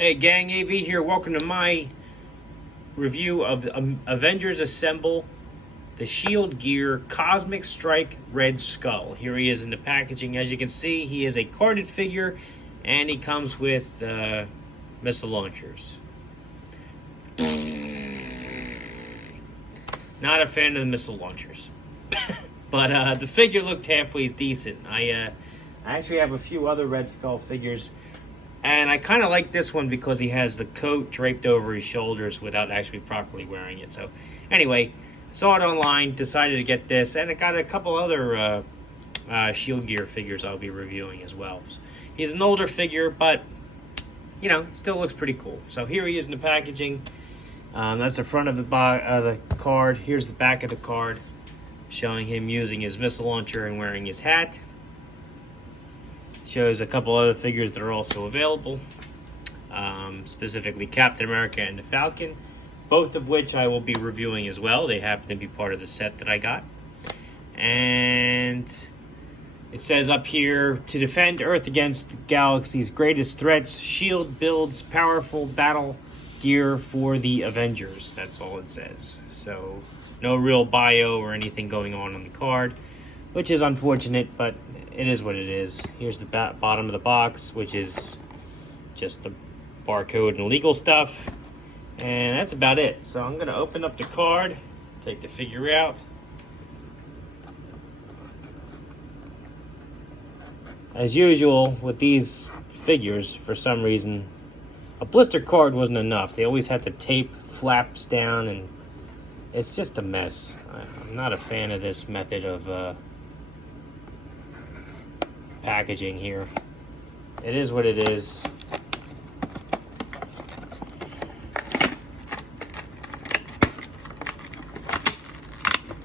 Hey gang, AV here. Welcome to my review of Avengers Assemble, the Shield Gear Cosmic Strike Red Skull. Here he is in the packaging. As you can see, he is a carded figure, and he comes with missile launchers. Not a fan of the missile launchers. But the figure looked halfway decent. I actually have a few other Red Skull figures. And I kind of like this one because he has the coat draped over his shoulders without actually properly wearing it. So, anyway, saw it online, decided to get this, and it got a couple other Shield Gear figures I'll be reviewing as well. He's an older figure, but, you know, still looks pretty cool. So here he is in the packaging. That's the front of the card. Here's the back of the card, showing him using his missile launcher and wearing his hat. Shows a couple other figures that are also available, specifically Captain America and the Falcon, both of which I will be reviewing as well. They happen to be part of the set that I got. And it says up here, to defend Earth against the galaxy's greatest threats, S.H.I.E.L.D. builds powerful battle gear for the Avengers. That's all it says. So no real bio or anything going on the card, which is unfortunate, but it is what it is. Here's the bottom of the box, which is just the barcode and legal stuff. And that's about it. So I'm going to open up the card, take the figure out. As usual with these figures, for some reason, a blister card wasn't enough. They always had to tape flaps down, and it's just a mess. I'm not a fan of this method of packaging here. It is what it is.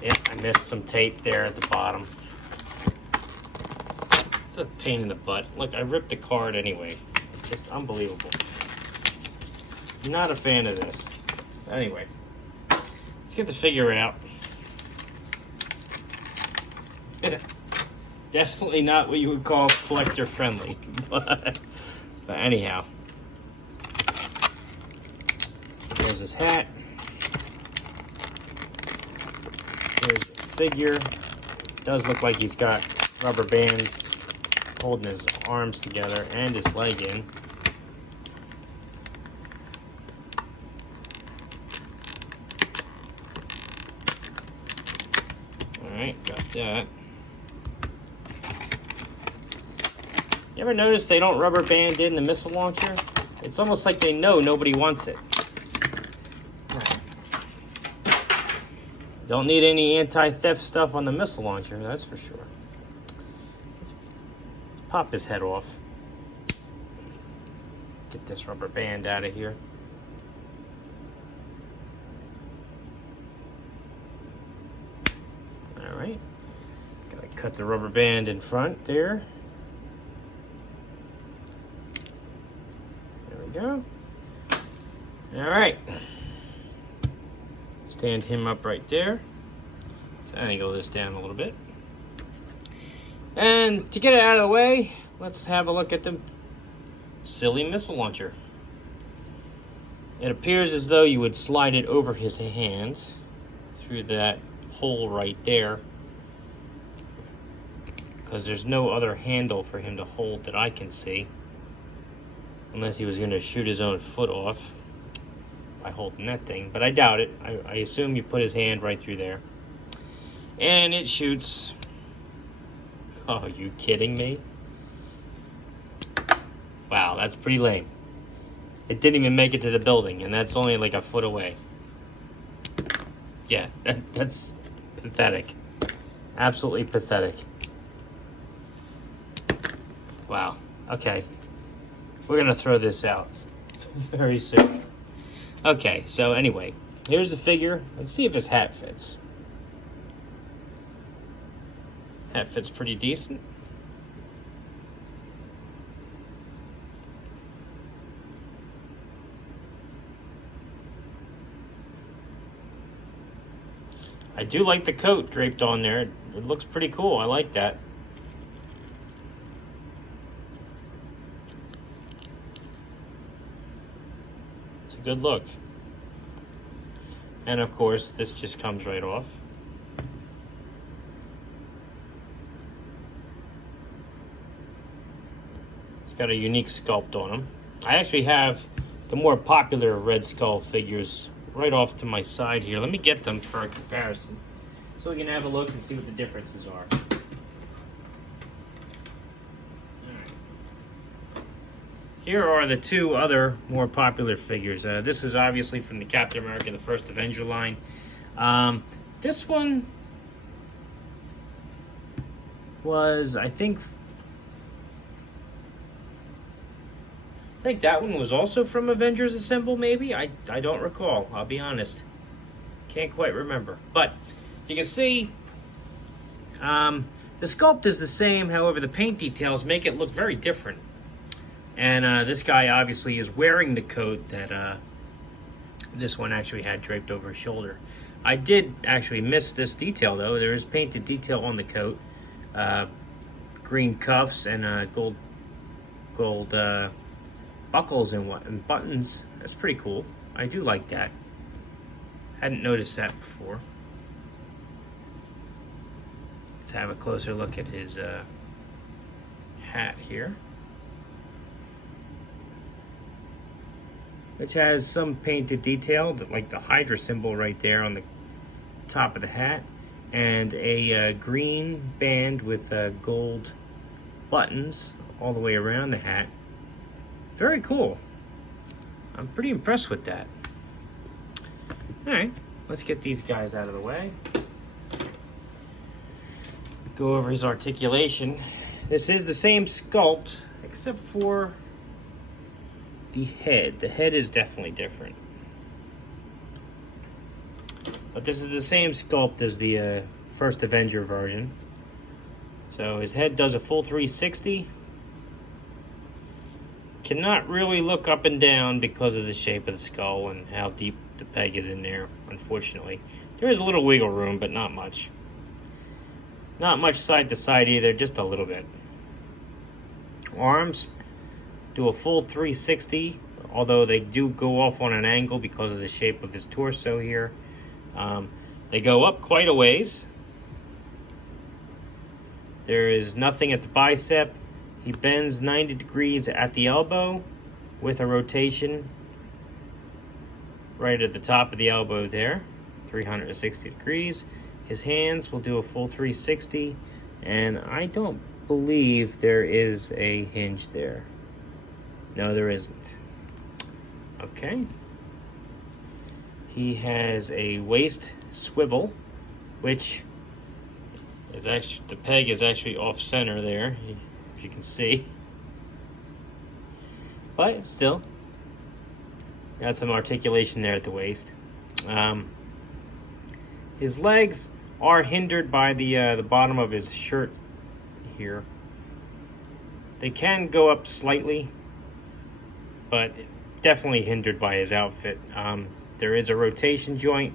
Yeah, I missed some tape there at the bottom. It's a pain in the butt. Look, I ripped the card anyway. It's just unbelievable. Not a fan of this. Anyway, let's get the figure out. Definitely not what you would call collector friendly, but anyhow. There's his hat. Here's the figure. Does look like he's got rubber bands holding his arms together and his leg in. Alright, got that. You ever notice they don't rubber band in the missile launcher? It's almost like they know nobody wants it. Don't need any anti-theft stuff on the missile launcher, that's for sure. Let's pop his head off. Get this rubber band out of here. Alright. Gotta cut the rubber band in front there. Go. All right. Stand him up right there. Let's angle this down a little bit. And to get it out of the way, let's have a look at the silly missile launcher. It appears as though you would slide it over his hand through that hole right there, because there's no other handle for him to hold that I can see. Unless he was going to shoot his own foot off by holding that thing. But I doubt it. I assume you put his hand right through there. And it shoots. Oh, are you kidding me? Wow, that's pretty lame. It didn't even make it to the building, and that's only like a foot away. Yeah, that's pathetic. Absolutely pathetic. Wow. Okay. We're going to throw this out very soon. Okay, so anyway, here's the figure. Let's see if his hat fits. Hat fits pretty decent. I do like the coat draped on there. It looks pretty cool. I like that. It's a good look. And of course, this just comes right off. It's got a unique sculpt on him. I actually have the more popular Red Skull figures right off to my side here. Let me get them for a comparison so we can have a look and see what the differences are. Here are the two other more popular figures. This is obviously from the Captain America, the First Avenger line. This one was, I think that one was also from Avengers Assemble, maybe? I don't recall, I'll be honest. Can't quite remember. But you can see the sculpt is the same, however the paint details make it look very different. And this guy obviously is wearing the coat that this one actually had draped over his shoulder. I did actually miss this detail though. There is painted detail on the coat. Green cuffs and gold buckles and buttons. That's pretty cool. I do like that. Hadn't noticed that before. Let's have a closer look at his hat here, which has some painted detail, like the Hydra symbol right there on the top of the hat, and a green band with gold buttons all the way around the hat. Very cool. I'm pretty impressed with that. All right, let's get these guys out of the way. Go over his articulation. This is the same sculpt, except for the head. The head is definitely different. But this is the same sculpt as the First Avenger version. So his head does a full 360. Cannot really look up and down because of the shape of the skull and how deep the peg is in there, unfortunately. There is a little wiggle room, but not much. Not much side to side either, just a little bit. Arms do a full 360, although they do go off on an angle because of the shape of his torso here. They go up quite a ways. There is nothing at the bicep. He bends 90 degrees at the elbow with a rotation right at the top of the elbow there, 360 degrees. His hands will do a full 360, and I don't believe there is a hinge there. No, there isn't. Okay. He has a waist swivel, which is actually, the peg is actually off center there, if you can see. But still, got some articulation there at the waist. His legs are hindered by the bottom of his shirt here. They can go up slightly, but definitely hindered by his outfit. There is a rotation joint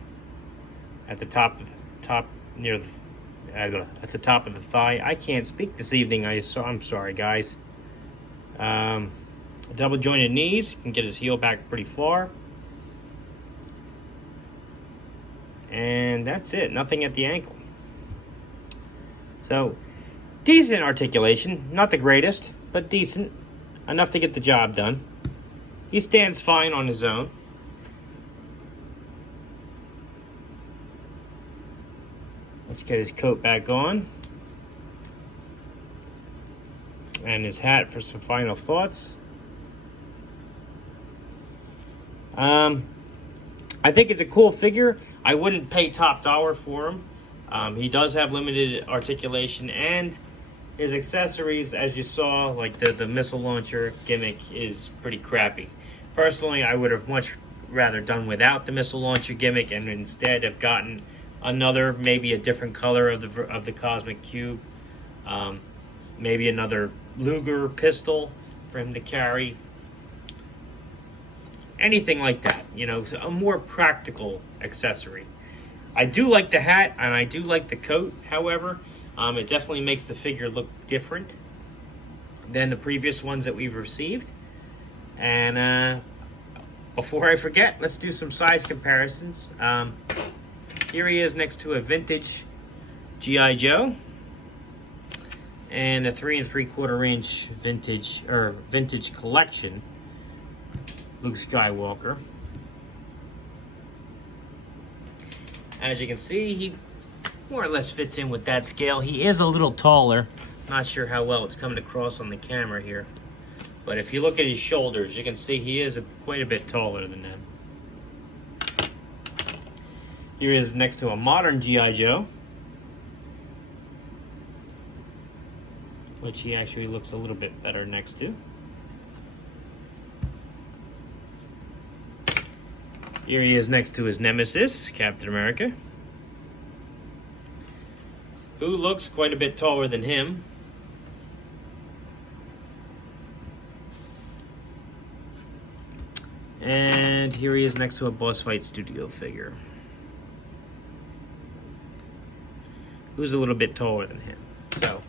at the top near the at the top of the thigh. I can't speak this evening. I'm sorry, guys. Double jointed knees, can get his heel back pretty far. And that's it. Nothing at the ankle. So, decent articulation. Not the greatest, but decent. Enough to get the job done. He stands fine on his own. Let's get his coat back on. And his hat for some final thoughts. I think it's a cool figure. I wouldn't pay top dollar for him. He does have limited articulation, and his accessories, as you saw, like the missile launcher gimmick, is pretty crappy. Personally, I would have much rather done without the missile launcher gimmick and instead have gotten another, maybe a different color of the cosmic cube. Maybe another Luger pistol for him to carry. Anything like that, you know, a more practical accessory. I do like the hat and I do like the coat, however. It definitely makes the figure look different than the previous ones that we've received. But before I forget, let's do some size comparisons. Here he is next to a vintage G.I. Joe and a 3 3/4 inch vintage collection Luke Skywalker. As you can see, he more or less fits in with that scale. He is a little taller. Not sure how well it's coming across on the camera here. But if you look at his shoulders, you can see he is quite a bit taller than them. Here he is next to a modern G.I. Joe, which he actually looks a little bit better next to. Here he is next to his nemesis, Captain America, who looks quite a bit taller than him. And here he is next to a Boss Fight Studio figure, who's a little bit taller than him. So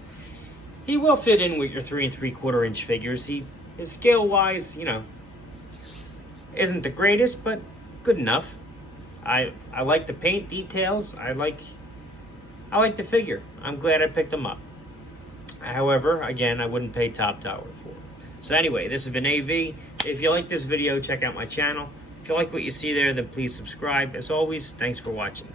he will fit in with your 3 3/4 inch figures. His scale wise, you know, isn't the greatest, but good enough. I like the paint details. I like the figure. I'm glad I picked him up. However, again, I wouldn't pay top dollar for it. So anyway, this has been AV. If you like this video, check out my channel. If you like what you see there, then please subscribe. As always, thanks for watching.